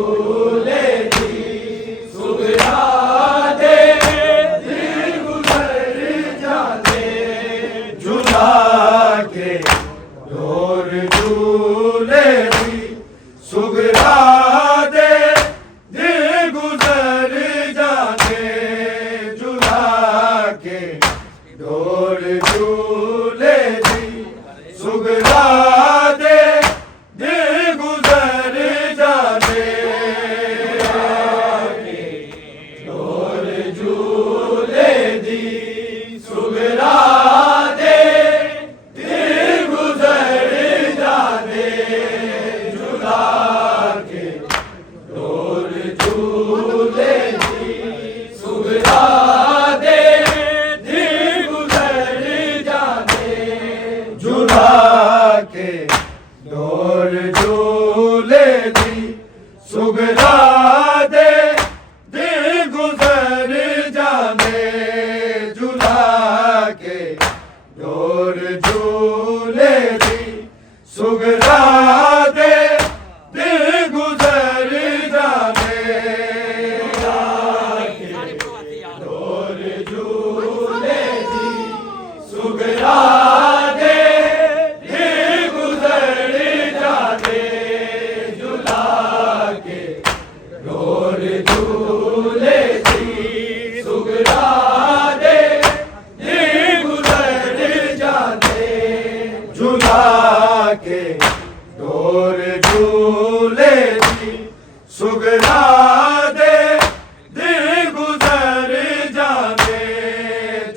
झूले दी सुगरा दे दिल गुजर झूले दी सुगरा दे गुजर जाते झुला के डोर झूले दी सुगरा दे गुजर जाते झुला के डोर झूले दी सुगरा दे गुजर जाते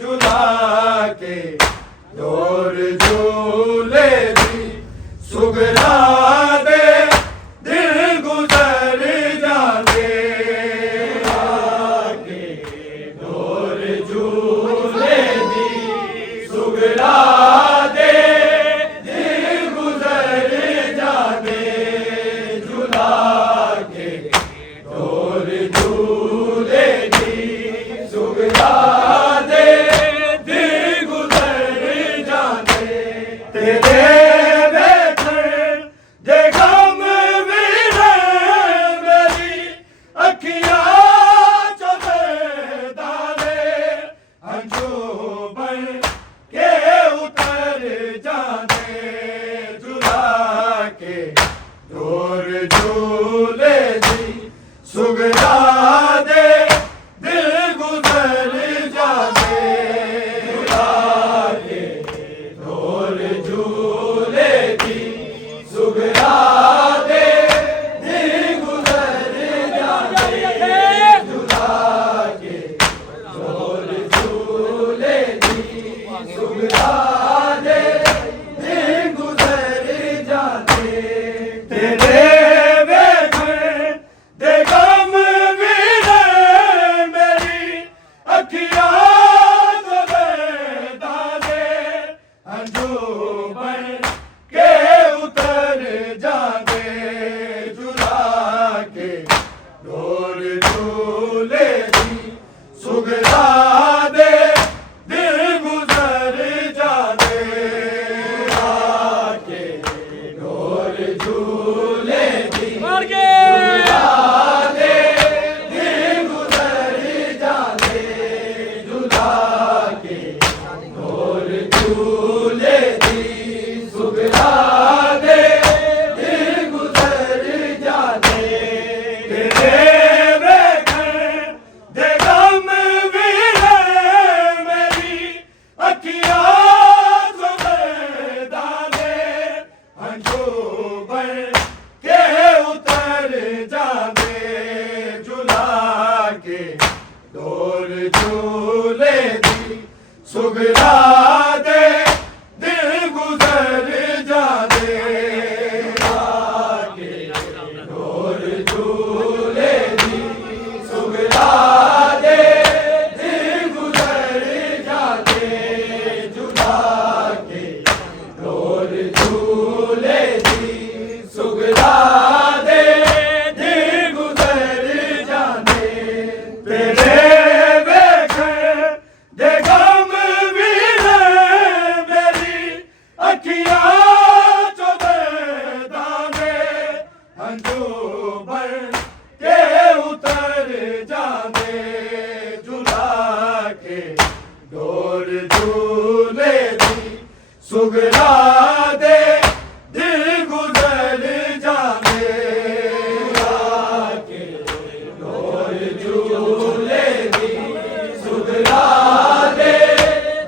झुला के डोर झूले दी सुगरा दे दिल गुजर जाते के डोर झूले दी सुगरा दे दिल गुजर जाते झुला के डोर झूले दी सुगरा दे दिल गुजर जाते तेरे डोर झूले दी सुगरा दे दिल गुजर जाते झुला के डोर झूले दी सुगरा दे दिल गुजर जाते झुला के डोर झूले दी सुगरा दे दिल गुजर जाते तेरे वेखण दे गम वीरे मेरी अखियां तो दादे हंझू बन के उतर जाते झुला के डोर झूले दी सुगरा दे दिल गुजर जाते के डोर झूले दी सुगरा दे दिल गुजर जाते झुला के डोर झूले दी सुगरा दे दिल गुजर जाते तेरे वेखण दे गम वीरे मेरी अखियां तो दादे हंझू बन के उतर जाते झुला के डोर झूले दी सुगरा दे दिल गुजर जाते के डोर झूले दी सुगरा दे दिल गुजर जाते झुला के डोर झूले दी सुगरा दे दिल गुजर जाते तेरे वेखण दे गम वीरे मेरी अखियां चो दादे हंझू बन के उतर जाते झुला के डोर झूले दी सुगरा दे दिल गुजर जाते झुला के डोर झूले दी सुगरा दे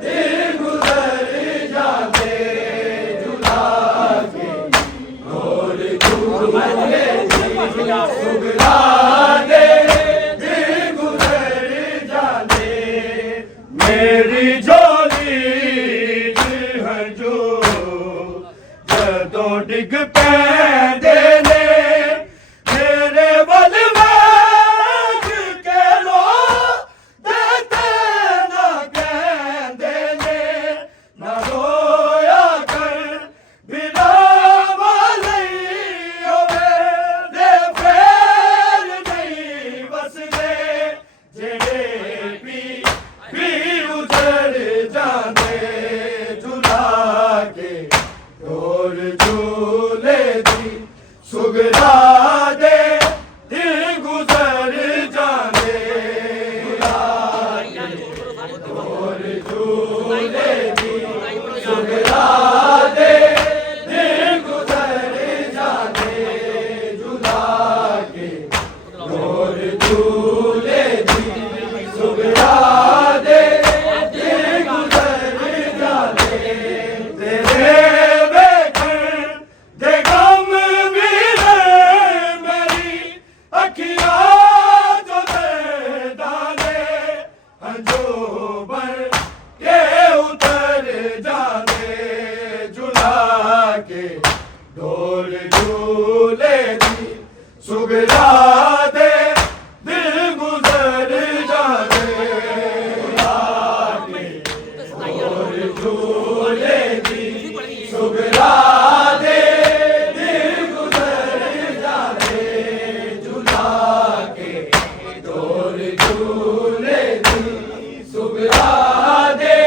दिल गुजर जाते झुला के डोर झूले दी सुगरा दे दिल गुजर जाते मेरी झोली हंझू जदों डिग पैंदे ने मेरे वल वेख के रो देते ना कहंदे ने ना रोया कर बिना वाले होवे दे फेर नहीं बसदे जेड़े भी उजड़ डोर झूले दी सुगरा दे दिन गुजर जाने झूला के डोर झूले दी सुगरा दे दिन गुजर जाने तेरे बेखन दे गम भी मेरी अखियां जो दे डाले अंजोबर के उतर जाने झुला के डोर झूले दी सुगरा दे दिल गुजर जाने झुला के डोर झूले दी सुगरा दे दिल गुजर जाने झुला के डोर झूले दी सुगरा दे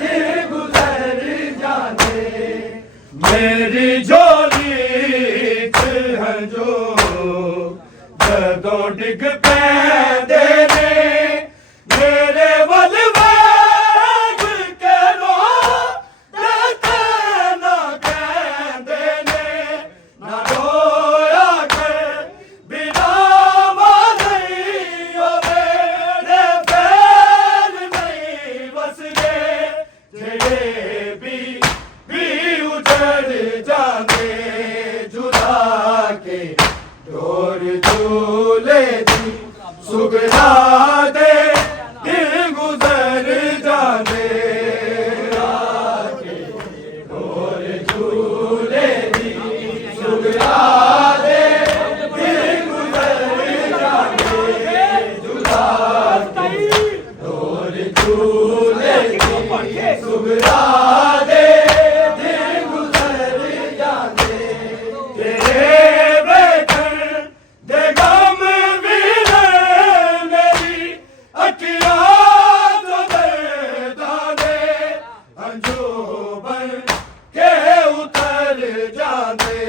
दिल गुजर जाने मेरी झोली च है जो जदों डिग पैंदे ने मेरे वल वेख के रो देते ना कहंदे ने ना रोया कर बिना वाले ओ मेरे पैर नहीं बस गए जेड़े भी उजड़ जाने झुला के डोर झूले दी सुगरा दे दिल गुजर जाने के डोर झूले दी सुगरा दे दिल गुजर जाने झुला के डोर झूले दी सुगरा दे दिल गुजर जाने तेरे बेखन दे गम भी मेरी अखियां जो दे डाले अंजोबर के उतर जाने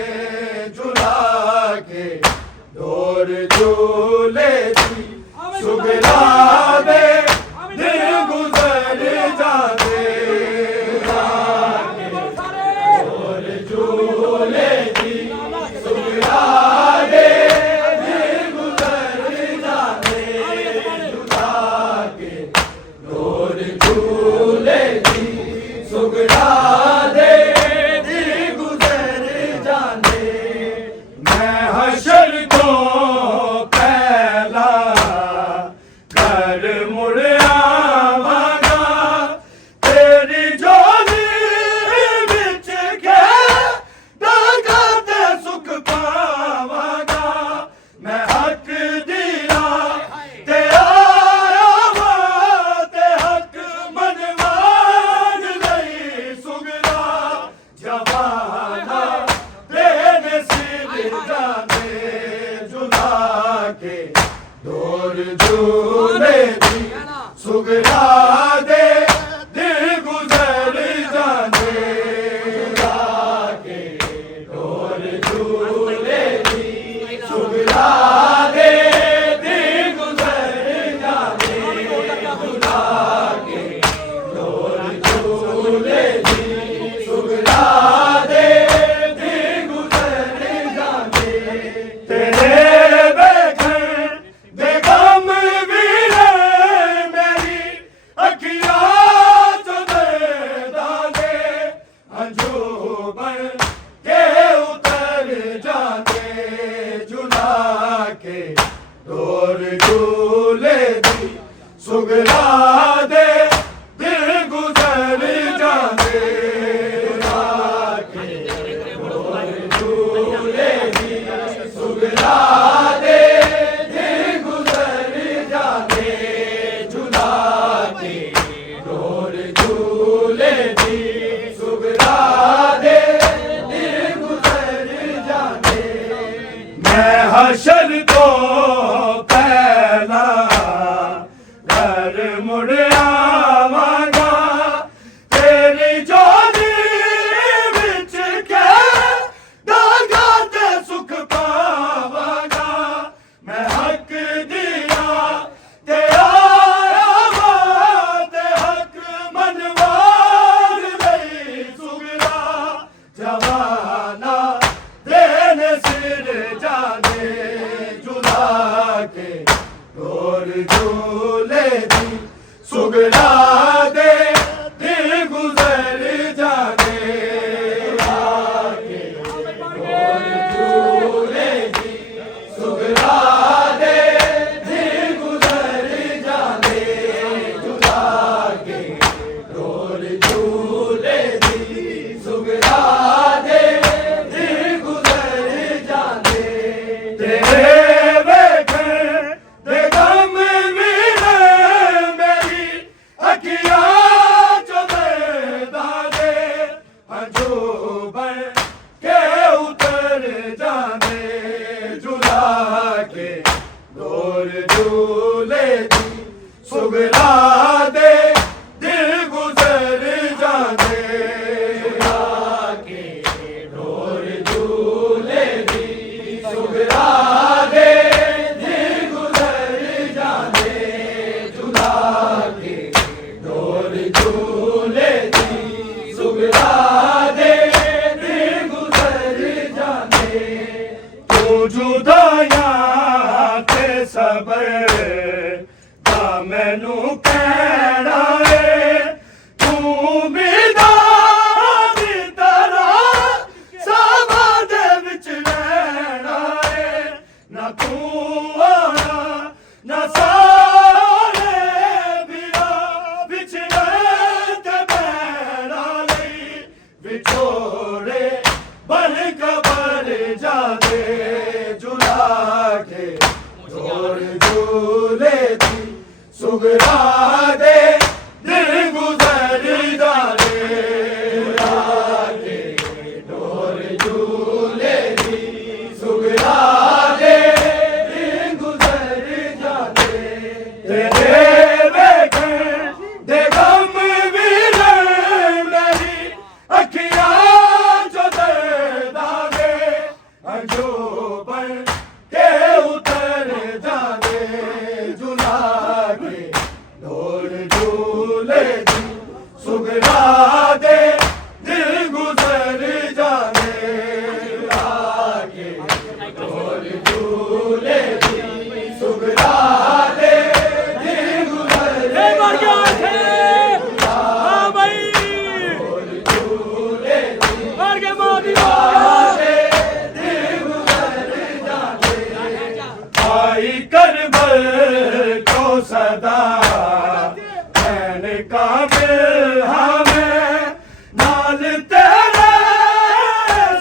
झुला के डोर झूले दी सुगरा दे दिल गुजर जाने कामिल हमें नाल तेरे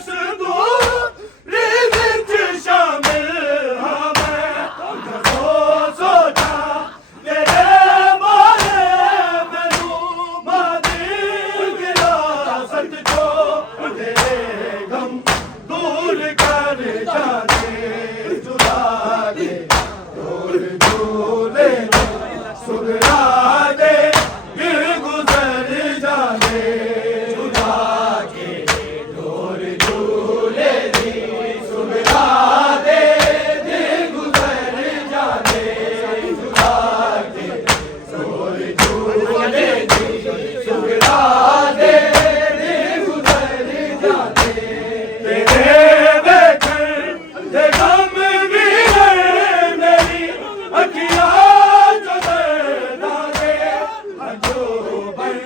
संदूरी विच शामिल हमें जो सोचा तेरे मारे मैनू मादी विरासत चो तेरे गम दूर कर जाने जुदा के दूर झूले सुगरा दे दिल गुजर जाने जुदा के दूर झूले सुगरा दे दिल गुजर जाने जुदा के दूर झूले सुगरा दे दिल गुजर जाने तेरे बेखर दे गम भी है मेरी अखियां जो दर्दांगे जो बन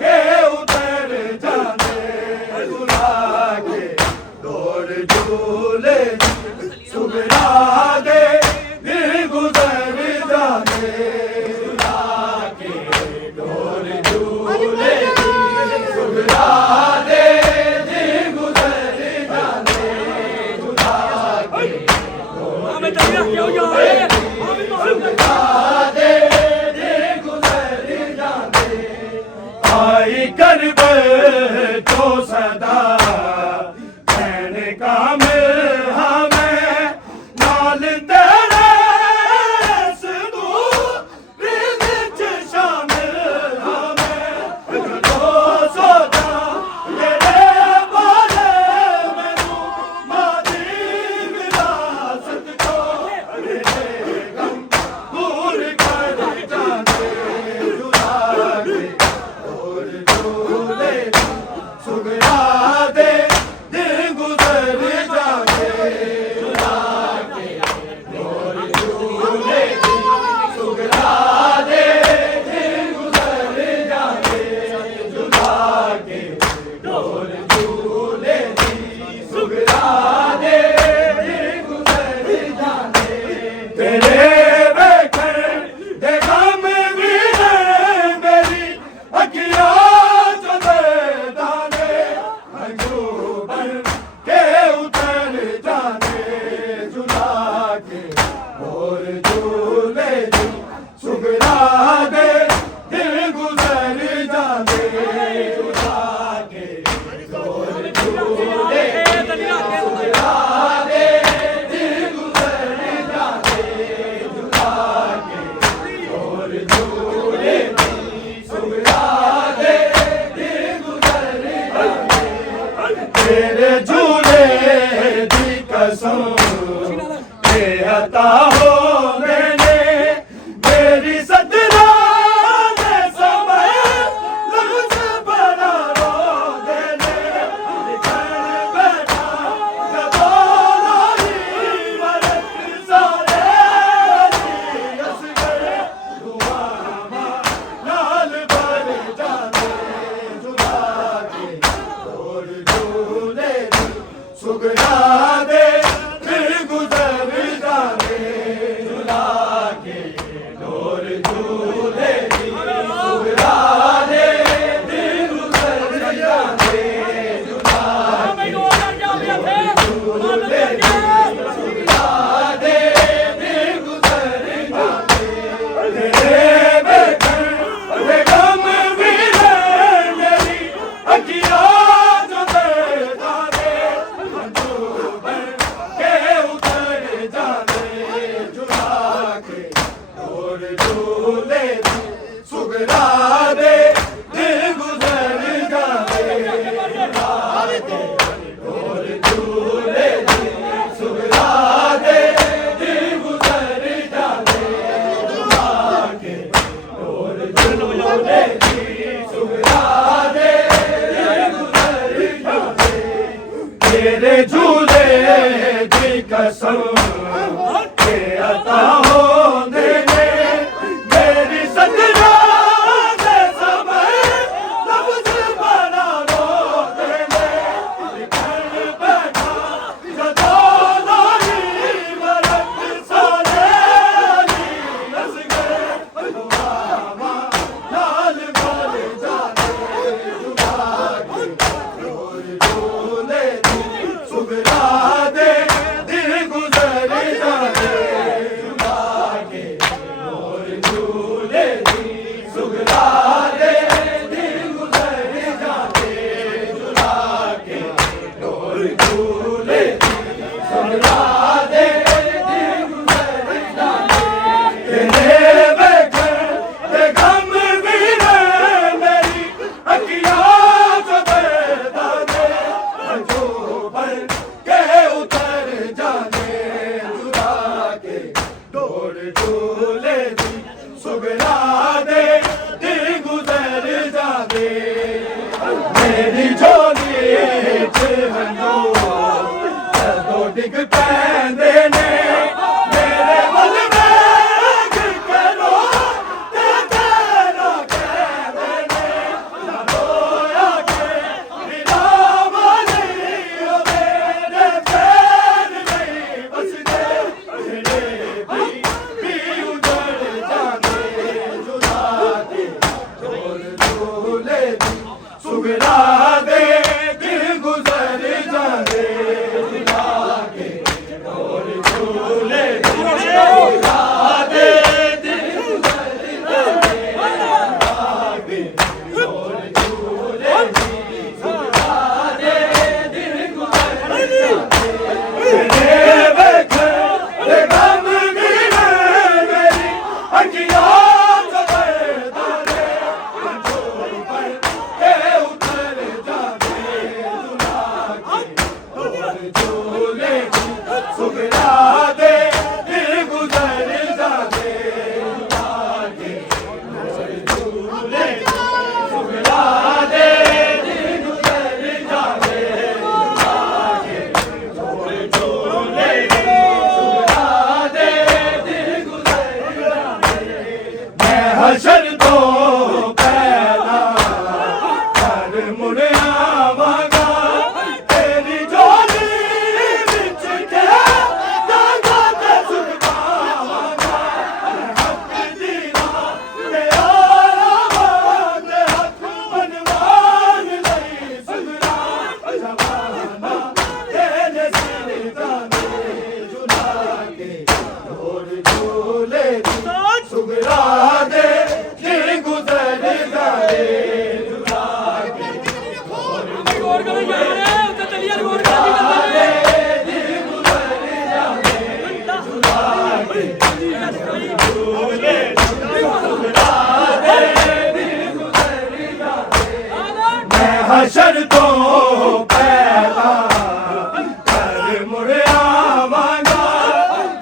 के उतर जाने जुदा के दौर झूले सुगरा दे दिल गुजर जाने जुदा के दौर झूले सुगरा दे दिल गुजर जाने जुदा के हमें तबियत क्यों जा रही है आई करबल तो सदा कहने का मिल हमें नाल तेरे संदूरी विच शामिल हमें जो सोचा तेरे बारे मैनू मादी विरासत चो तेरे गम दूर कर जाने जुदा के दूर झूले सुगरा दे दिल गुजर जाने जुदा के दूर झूले सुगरा दे दिल गुजर जाने जुदा के दूर झूले सुगरा दे दिल गुजर जाने तेरे बेखर दे गम भी है मेरी अखियां जो दर्दांगे जो बन के उतर जाने जुदा के और झूले सुगरा दे दिल गुजर जाने जुदा के और झूले सुगरा दे दिल गुजर जाने जुदा के और झूले सुगरा दे दिल गुजर जाने तेरे झूले दी कसम के अता हो मैंने मेरी सदरा ने समय लफ्ज बना रो देने लिखण बैठा जबो लाली मरद सारे असगर दुआ लाल भर जाने जुदा के और झूले सुगरा दे दिल गुजर जाने झूले दी सुगरा दे दिल गुजर जाने झुला के डोर झूले दी सुगरा दे दिल गुजर जाने झुला के डोर झूले दी सुगरा दे दिल गुजर जाने मेरे घर गम गिरे मेरी अखियाँ सुगरा दे दिल गुजर जाने झुला के झूले सुगरा दे दिल गुजर जाने झुला के झूले सुगरा दे दिल गुजर जाने मैं हशर तो पैदा कर मुड़ आवांगा तेरी जोड़ी विच के दागा ते सुन पावांगा हक दीना ते आराम ते हक बनवान लई सुगरा जमाना तेरे सिर जाने झुला के डोर झूले दी सुगरा दे दिल गुजर जाने झुला के गौर करो यार उधर चलिए गौर करो दिल गुजर जाने झुला के झूले सुगरा दे दिल गुजर जाने मैं हशर तो पैदा कर मुड़ आवांगा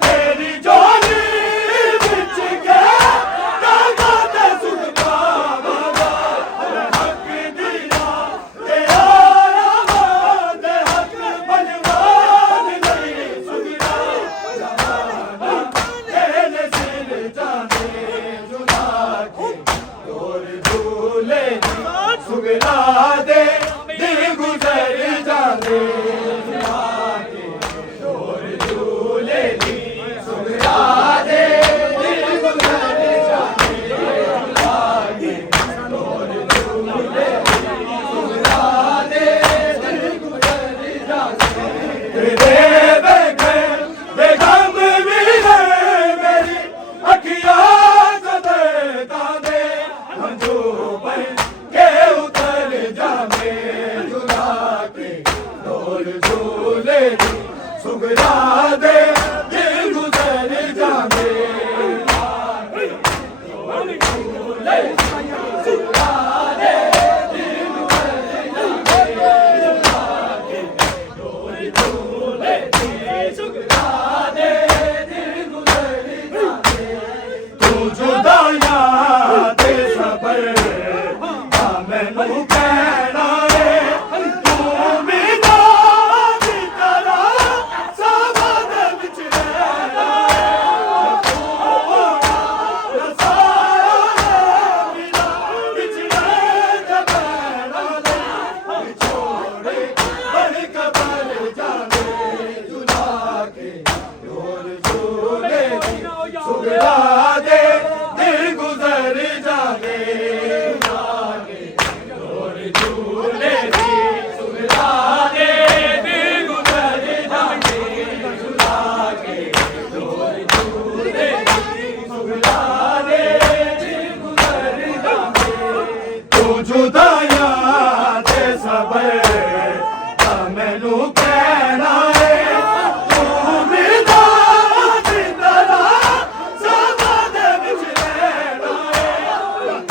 तेरी जोड़ी विच के दागा ते सुन पावांगा हक दीना ते आराम ते हक बनवान लई सुगरा जमाना तेरे सिर जाने झुला के डोर झूले दी सुगरा दे दिल गुजर जाने झुला के डोर झूले दी सुगरा दे दिल गुजर जाने झुला के डोर झूले दी सुगरा दे दिल गुजर जाने तेरे बगैर बेगम मिले मेरी अखियाँ जदता दे हंजू बन के उतर जाने झुला के डोर झूले दी सुगरा दे दिल गुजर जाने झूले सुगरा दे दिल गुजर जाने डोर झूले दी सुगरा दे दिल गुजर जाने तू जुदाइयां ते सबर मैनू कहना है तू बिना दी तरह सावन विच रहना है तू सारा बिना विच रहना पैना छोड़े बड़ कबर जाने झुला के डोर झूले दी सुगरा दे दिल गुजर जाने झुला के डोर झूले दी सुगरा दे दिल गुजर जाने झुला के डोर झूले दी सुगरा दे दिल गुजर जाने तू जुदाइयां ते सबर मैनू कहना है तू बिना दी तरह सावन विच रहना है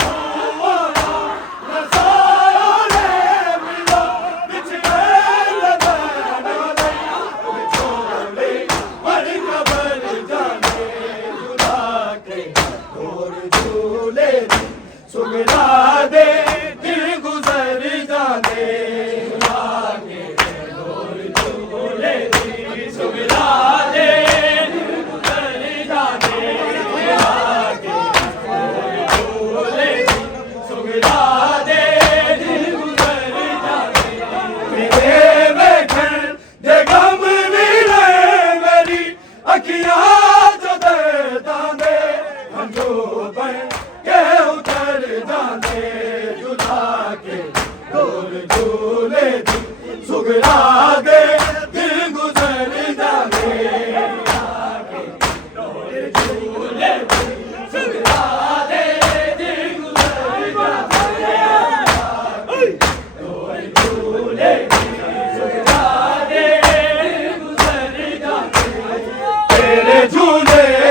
तू सारे मिला विच रहना पैना छोड़े बड़ कबर जाने झुला के डोर झूले दी सुगरा दे दिल गुजर जाने झुला के डोर झूले दी सुगरा दे दिल गुजर जाने झुला के डोर झूले दी सुगरा दे दिल गुजर जाने मेरे बेघर दे गम मिले मेरी अखियाँ जो दर्दां दे हंजू बन के उतर जाने झुला झूले